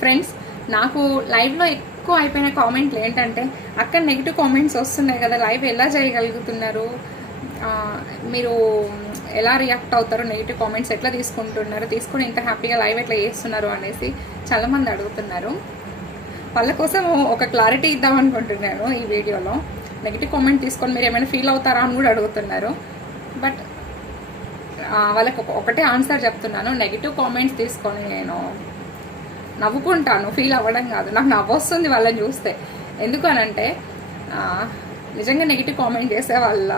Friends, నాకు లైవ్లో ఎక్కువ అయిపోయిన కామెంట్లు ఏంటంటే, అక్కడ నెగిటివ్ కామెంట్స్ వస్తున్నాయి కదా, లైవ్ ఎలా చేయగలుగుతున్నారు, మీరు ఎలా రియాక్ట్ అవుతారు, నెగిటివ్ కామెంట్స్ ఎట్లా తీసుకుంటున్నారు, తీసుకుని ఇంత హ్యాపీగా లైవ్ ఎట్లా చేస్తున్నారు అనేసి చాలామంది అడుగుతున్నారు. వాళ్ళ కోసం ఒక క్లారిటీ ఇద్దాం అనుకుంటున్నాను ఈ వీడియోలో. నెగిటివ్ కామెంట్ తీసుకొని మీరు ఏమైనా ఫీల్ అవుతారా అని కూడా అడుగుతున్నారు. బట్ వాళ్ళకి ఒకటే ఆన్సర్ చెప్తున్నాను, నెగిటివ్ కామెంట్స్ తీసుకొని నేను నవ్వుకుంటాను, ఫీల్ అవ్వడం కాదు. నాకు నవ్వు వస్తుంది వాళ్ళని చూస్తే. ఎందుకు అనంటే నిజంగా నెగిటివ్ కామెంట్ చేసే వాళ్ళ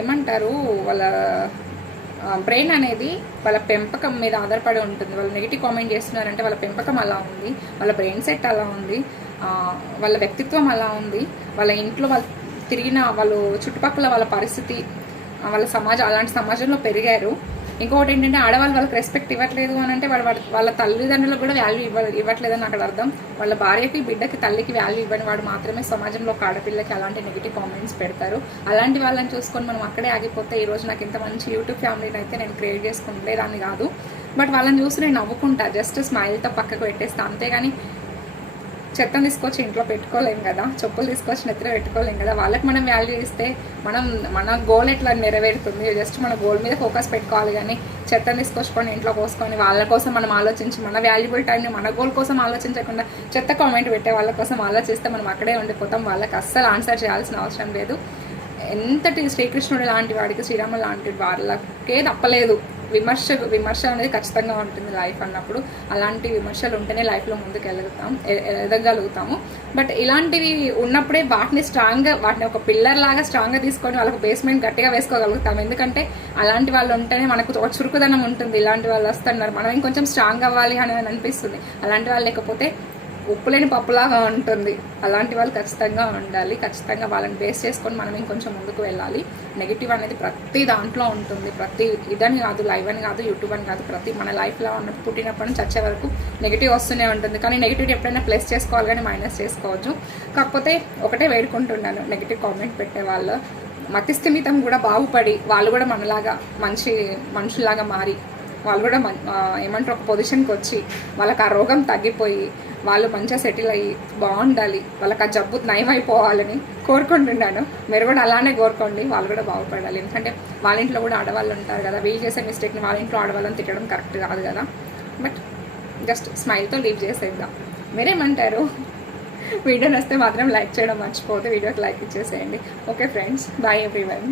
ఏమంటారు, వాళ్ళ బ్రెయిన్ అనేది వాళ్ళ పెంపకం మీద ఆధారపడి ఉంటుంది. వాళ్ళు నెగిటివ్ కామెంట్ చేస్తున్నారంటే వాళ్ళ పెంపకం అలా ఉంది, వాళ్ళ బ్రెయిన్ సెట్ అలా ఉంది, వాళ్ళ వ్యక్తిత్వం అలా ఉంది, వాళ్ళ ఇంట్లో వాళ్ళు తిరిగిన వాళ్ళు చుట్టుపక్కల వాళ్ళ పరిస్థితి, వాళ్ళ సమాజం అలాంటి సమాజంలో పెరిగారు. ఇంకొకటి ఏంటంటే ఆడవాళ్ళు వాళ్ళకి రెస్పెక్ట్ ఇవ్వట్లేదు అని అంటే వాళ్ళ తల్లిదండ్రులకు కూడా వాల్యూ ఇవ్వట్లేదని అక్కడ అర్థం. వాళ్ళ భార్యకి బిడ్డకి తల్లికి వాల్యూ ఇవ్వని వాడు మాత్రమే సమాజంలో ఒక ఆడపిల్లకి అలాంటి నెగిటివ్ కామెంట్స్ పెడతారు. అలాంటి వాళ్ళని చూసుకొని మనం అక్కడే ఆగిపోతే ఈరోజు నాకు ఇంత మంచి యూట్యూబ్ ఫ్యామిలీని అయితే నేను క్రియేట్ చేసుకుంటలేదాన్ని కాదు. బట్ వాళ్ళని చూసి నేను నవ్వుకుంటా, జస్ట్ స్మైల్తో పక్కకు పెట్టేస్తా. అంతేగాని చెత్తను తీసుకొచ్చి ఇంట్లో పెట్టుకోలేం కదా, చెప్పులు తీసుకొచ్చి నెత్తిలో పెట్టుకోలేం కదా. వాళ్ళకి మనం వాల్యూ ఇస్తే మన గోల్ ఎట్లా నెరవేరుతుంది? జస్ట్ మన గోల్ మీద ఫోకస్ పెట్టుకోవాలి. కానీ చెత్తను తీసుకొచ్చుకొని ఇంట్లో పోసుకొని వాళ్ళ కోసం మనం ఆలోచించి మన వాల్యుబుల్ టైంని మన గోల్ కోసం ఆలోచించకుండా చెత్త కామెంట్ పెట్టే వాళ్ళ కోసం ఆలోచిస్తే మనం అక్కడే ఉండిపోతాం. వాళ్ళకి అస్సలు ఆన్సర్ చేయాల్సిన అవసరం లేదు. ఎంతటి శ్రీకృష్ణుడు లాంటి వాడికి, శ్రీరాముడు లాంటి వాళ్ళకే తప్పలేదు విమర్శ అనేది ఖచ్చితంగా ఉంటుంది లైఫ్ అన్నప్పుడు. అలాంటి విమర్శలు ఉంటేనే లైఫ్లో ముందుకు ఎదగలుగుతాము. బట్ ఇలాంటివి ఉన్నప్పుడే వాటిని ఒక పిల్లర్ లాగా స్ట్రాంగ్గా తీసుకొని వాళ్ళకు బేస్మెంట్ గట్టిగా వేసుకోగలుగుతాం. ఎందుకంటే అలాంటి వాళ్ళు ఉంటేనే మనకు ఒక చురుకుదనం ఉంటుంది. ఇలాంటి వాళ్ళు వస్తున్నారు, మనం ఇంకొంచెం స్ట్రాంగ్ అవ్వాలి అని అనిపిస్తుంది. అలాంటి వాళ్ళు లేకపోతే ఉప్పులేని పప్పులాగా ఉంటుంది. అలాంటి వాళ్ళు ఖచ్చితంగా ఉండాలి. ఖచ్చితంగా వాళ్ళని బేస్ చేసుకొని మనం ఇంకొంచెం ముందుకు వెళ్ళాలి. నెగిటివ్ అనేది ప్రతి దాంట్లో ఉంటుంది. ప్రతి ఇదని కాదు, లైవ్ అని కాదు, యూట్యూబ్ అని కాదు, ప్రతి మన లైఫ్లో పుట్టినప్పటి నుంచి వచ్చే వరకు నెగిటివ్ వస్తూనే ఉంటుంది. కానీ నెగిటివ్ ఎప్పుడైనా ప్లస్ చేసుకోవాలి కానీ మైనస్ చేసుకోవచ్చు. కాకపోతే ఒకటే వేడుకుంటున్నాను, నెగిటివ్ కామెంట్ పెట్టే వాళ్ళు మతిస్థిమితం కూడా బాగుపడి వాళ్ళు కూడా మనలాగా మంచి మనుషులాగా మారి వాళ్ళు కూడా ఏమంటారు ఒక పొజిషన్కి వచ్చి వాళ్ళకి ఆ రోగం తగ్గిపోయి వాళ్ళు మంచిగా సెటిల్ అయ్యి బాగుండాలి, వాళ్ళకి ఆ జబ్బు నయమైపోవాలని కోరుకుంటున్నాను. మీరు కూడా అలానే కోరుకోండి, వాళ్ళు కూడా బాగుపడాలి. ఎందుకంటే వాళ్ళ ఇంట్లో కూడా ఆడవాళ్ళు ఉంటారు కదా, వీళ్ళు చేసే మిస్టేక్ని వాళ్ళ ఇంట్లో ఆడవాళ్ళని తిట్టడం కరెక్ట్ కాదు కదా. బట్ జస్ట్ స్మైల్తో లీవ్ చేసేద్దాం. మీరేమంటారు? వీడియో నచ్చితే మాత్రం లైక్ చేయడం మర్చిపోతే వీడియోకి లైక్ ఇచ్చేసేయండి. Okay friends, bye everyone.